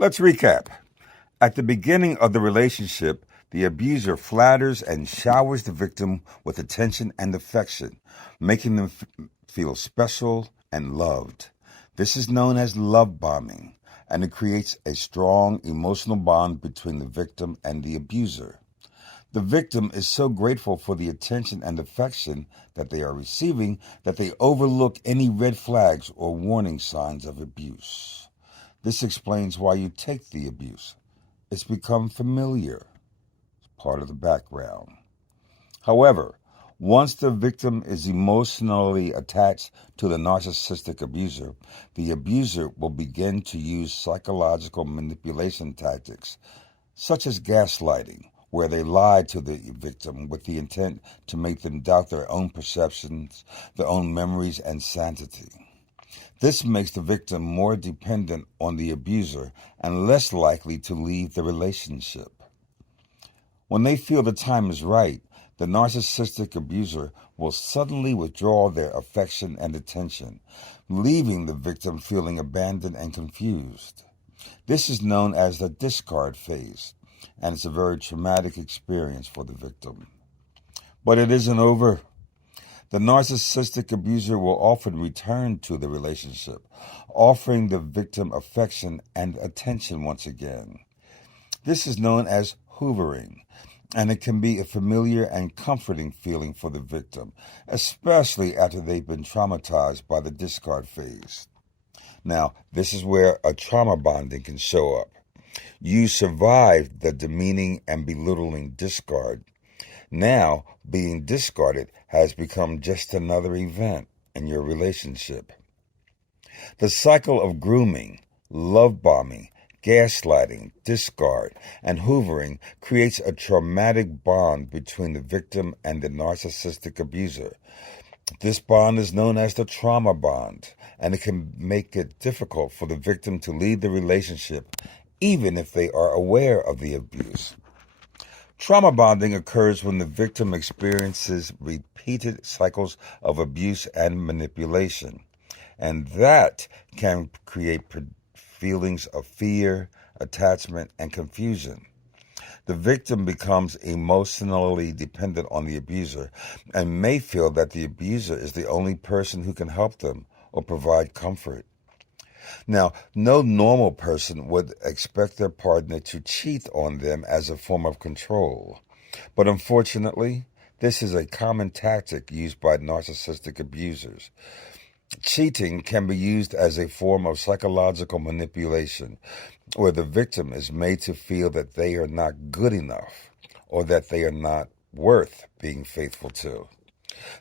Let's recap. At the beginning of the relationship, the abuser flatters and showers the victim with attention and affection, making them feel special and loved. This is known as love bombing, and it creates a strong emotional bond between the victim and the abuser. The victim is so grateful for the attention and affection that they are receiving that they overlook any red flags or warning signs of abuse. This explains why you take the abuse. It's become familiar, part of the background. However, once the victim is emotionally attached to the narcissistic abuser, the abuser will begin to use psychological manipulation tactics, such as gaslighting, where they lie to the victim with the intent to make them doubt their own perceptions, their own memories, and sanity. This makes the victim more dependent on the abuser and less likely to leave the relationship. When they feel the time is right, the narcissistic abuser will suddenly withdraw their affection and attention, leaving the victim feeling abandoned and confused. This is known as the discard phase, and it's a very traumatic experience for the victim. But it isn't over. The narcissistic abuser will often return to the relationship, offering the victim affection and attention once again. This is known as hoovering, and it can be a familiar and comforting feeling for the victim, especially after they've been traumatized by the discard phase. Now, this is where a trauma bonding can show up. You survived the demeaning and belittling discard. Now, being discarded has become just another event in your relationship. The cycle of grooming, love bombing, gaslighting, discard, and hoovering creates a traumatic bond between the victim and the narcissistic abuser. This bond is known as the trauma bond, and it can make it difficult for the victim to leave the relationship, even if they are aware of the abuse. Trauma bonding occurs when the victim experiences repeated cycles of abuse and manipulation, and that can create feelings of fear, attachment, and confusion. The victim becomes emotionally dependent on the abuser and may feel that the abuser is the only person who can help them or provide comfort. Now, no normal person would expect their partner to cheat on them as a form of control. But unfortunately, this is a common tactic used by narcissistic abusers. Cheating can be used as a form of psychological manipulation, where the victim is made to feel that they are not good enough or that they are not worth being faithful to.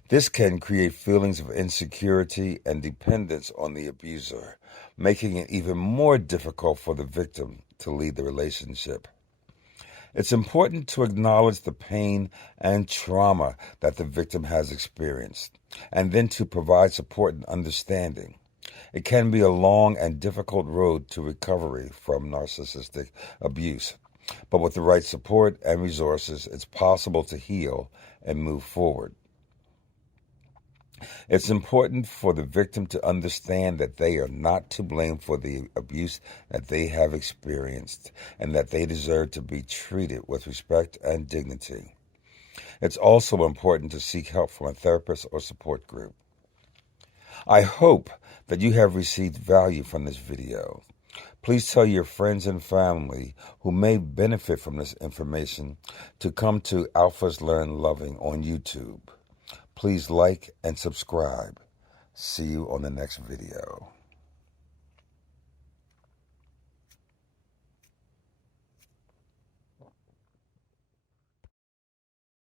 This can create feelings of insecurity and dependence on the abuser, making it even more difficult for the victim to leave the relationship. It's important to acknowledge the pain and trauma that the victim has experienced, and then to provide support and understanding. It can be a long and difficult road to recovery from narcissistic abuse, but with the right support and resources, it's possible to heal and move forward. It's important for the victim to understand that they are not to blame for the abuse that they have experienced and that they deserve to be treated with respect and dignity. It's also important to seek help from a therapist or support group. I hope that you have received value from this video. Please tell your friends and family who may benefit from this information to come to Alphas Learn Loving on YouTube. Please like and subscribe. See you on the next video.